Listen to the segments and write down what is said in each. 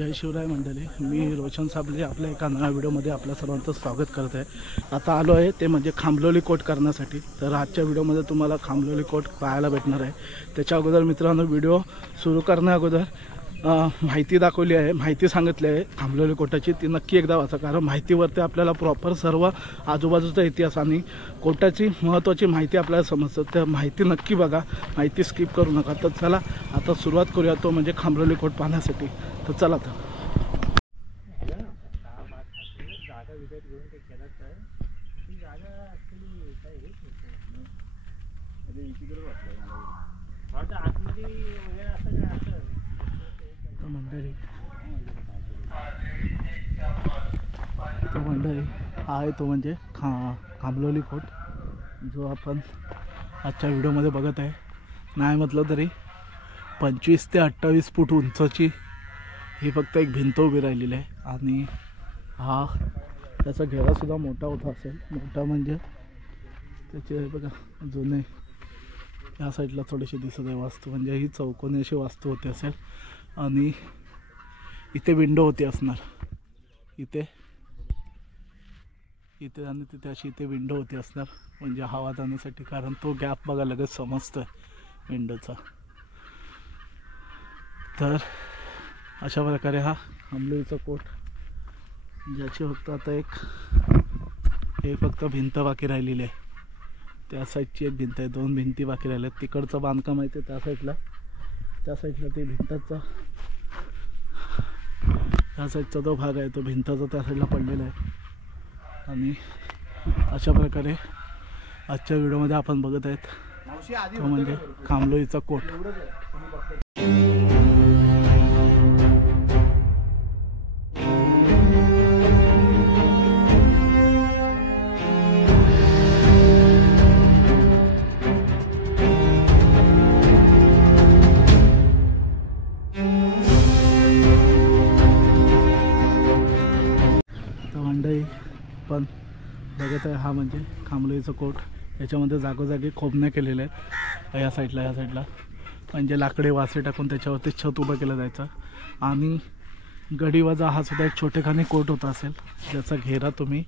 जय शिवराय मंडळी, मी रोशन साबले आपल्या एका नव्या व्हिडिओमध्ये आपल्या सर्वांचं स्वागत करत आहे। आता आलो आहे ते म्हणजे खांबलोली कोट करण्यासाठी। तर आजच्या व्हिडिओमध्ये तुम्हाला खांबलोली कोट पाहायला भेटणार आहे। त्याच्या अगोदर मित्रांनो, व्हिडिओ सुरू करण्या अगोदर माहिती दाखवली आहे, माहिती सांगितली आहे खांबलोली कोटाची, ती नक्की एकदा वाचा, कारण माहितीवरती आपल्याला प्रॉपर सर्व आजूबाजूचा इतिहास आणि कोटाची महत्त्वाची माहिती आपल्याला समजतं। त्या माहिती नक्की बघा, माहिती स्किप करू नका। तर चला आता सुरुवात करूया, तो म्हणजे खांबलोली कोट पाहण्यासाठी। तर चला आता मंडळी आहे तो म्हणजे खांबलोली कोट, जो आपण आजच्या व्हिडिओमध्ये बघत आहे। नाही म्हटलं तरी 25 ते 28 फूट उंचाची ही फक्त एक भिंत उभी राहिलेली आहे। आणि हा त्याचा घेरासुद्धा मोठा होता असेल, मोठा म्हणजे त्याचे बघा जुने या साईडला थोडीशी दिसत आहे वास्तू, म्हणजे ही चौकोनी अशी वास्तू होती असेल। आणि इथे विंडो होती असणार, इथे आणि तिथे अशी इथे विंडो होती असणार, म्हणजे हवा जाण्यासाठी, कारण तो गॅप बघा लगेच समजतोय विंडोचा। तर अशा प्रकारे हा खांबलोलीचा कोट, ज्याची फक्त आता एक फक्त भिंत बाकी राहिलेली आहे। त्या साईडची एक भिंत आहे, 2 भिंती बाकी राहिल्या। तिकडचं बांधकाम आहे ते त्या साईडला ते भिंताचा, त्या साईडचा जो भाग आहे तो भिंताचा त्या साईडला पडलेला आहे। आणि अशा प्रकारे आजच्या व्हिडिओमध्ये आपण बघत आहेत तो म्हणजे खांबलोलीचा कोट। पण बघत आहे हा म्हणजे खांबलोलीचा कोट। याच्यामध्ये जागोजागी खोबण्या केलेल्या आहेत, या साईडला म्हणजे लाकडे वासे टाकून त्याच्यावरती छत उभं केलं जायचं। आणि गडीवाजा हा सुद्धा एक छोटेखानी कोट होता असेल, ज्याचा घेरा तुम्ही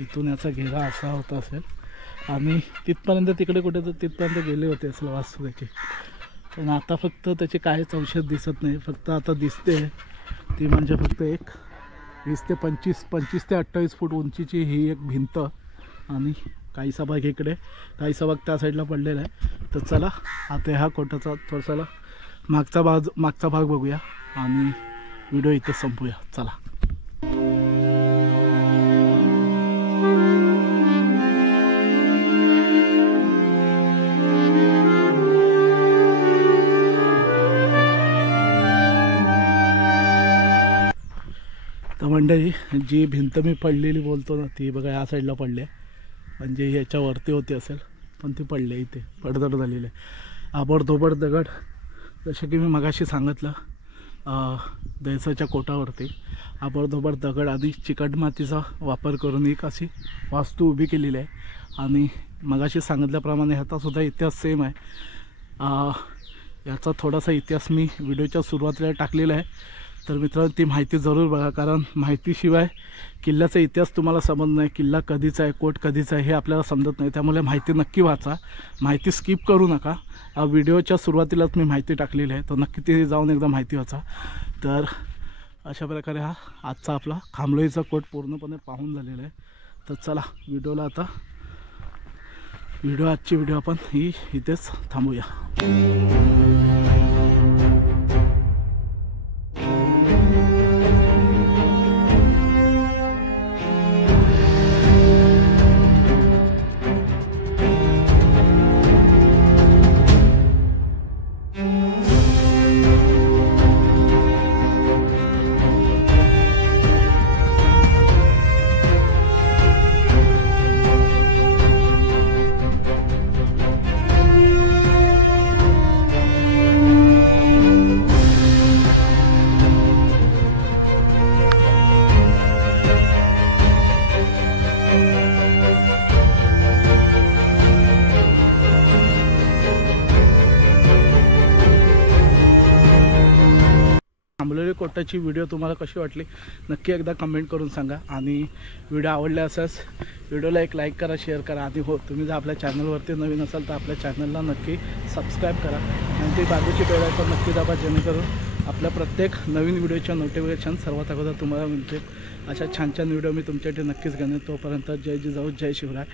इथून याचा घेरा असा होता असेल, आणि तिथपर्यंत तिकडे कुठे तर तिथपर्यंत गेले होते असेल वास्तू त्याची। पण आता फक्त त्याचे काहीच अवशेष दिसत नाही, फक्त आता दिसते ती म्हणजे फक्त एक 20 ते 25 ते 28 फूट उंचीची ही एक भिंत, आणि काहीसा भाग इकडे, काहीसा भाग त्या साईडला पडलेला आहे। तर चला आता ह्या कोटाचा थोडासा मागचा भाग बघूया आणि व्हिडिओ इथे संपूया। चला तर मंडळी, जी भिंत मी पडलेली बोलतो ना, ती बघा या साईडला पडली आहे, म्हणजे ह्याच्यावरती होती असेल, पण ती पडली आहे, इथे पडझड झालेली आहे। आबडधोबड दगड, जसे की मी मगाशी सांगितलं, दैसाच्या कोटावरती आबडधोबड दगड आणि चिकटमातीचा वापर करून एक अशी वास्तू उभी केलेली आहे। आणि मगाशी सांगितल्याप्रमाणे ह्याचासुद्धा इतिहास सेम आहे। याचा थोडासा इतिहास मी व्हिडिओच्या सुरुवातीला टाकलेला आहे, तर मित्रांनो ती माहिती जरूर बघा, कारण माहितीशिवाय किल्ल्याचा इतिहास तुम्हाला समजत नाही, किल्ला कधीचा आहे, कोट कधीचा आहे हे आपल्याला समजत नाही। त्यामुळे माहिती नक्की वाचा, माहिती स्किप करू नका। व्हिडिओच्या सुरुवातीलाच मी माहिती टाकलेली आहे, तर नक्की ते जाऊन एकदा माहिती वाचा। तर अशा प्रकारे हा आजचा आपला खांबलोलीचा कोट पूर्णपणे पाहून झालेला आहे। तर चला आजची व्हिडिओ आपण ही इथेच थांबूया। आंबोली कोटाची व्हिडिओ तुम्हाला कशी वाटली नक्की एकदा कमेंट करून सांगा. आणि व्हिडिओ आवडला असल्यास व्हिडिओला एक लाईक करा, शेअर करा. आणि हो, तुम्ही जर आपल्या चॅनलवरती नवीन असाल तर आपल्या चॅनलला नक्की सबस्क्राईब करा आणि ती बाजूची बेल आयकॉन नक्की दाबा, जेणेकरून आपल्या प्रत्येक नवीन व्हिडिओच्या नोटिफिकेशन सर्वात अगोदर तुम्हाला मिळतील. अशा छान छान व्हिडिओ मी तुमच्यासाठी नक्कीच घेईन. तोपर्यंत जय जिजाऊ, जय शिवराय.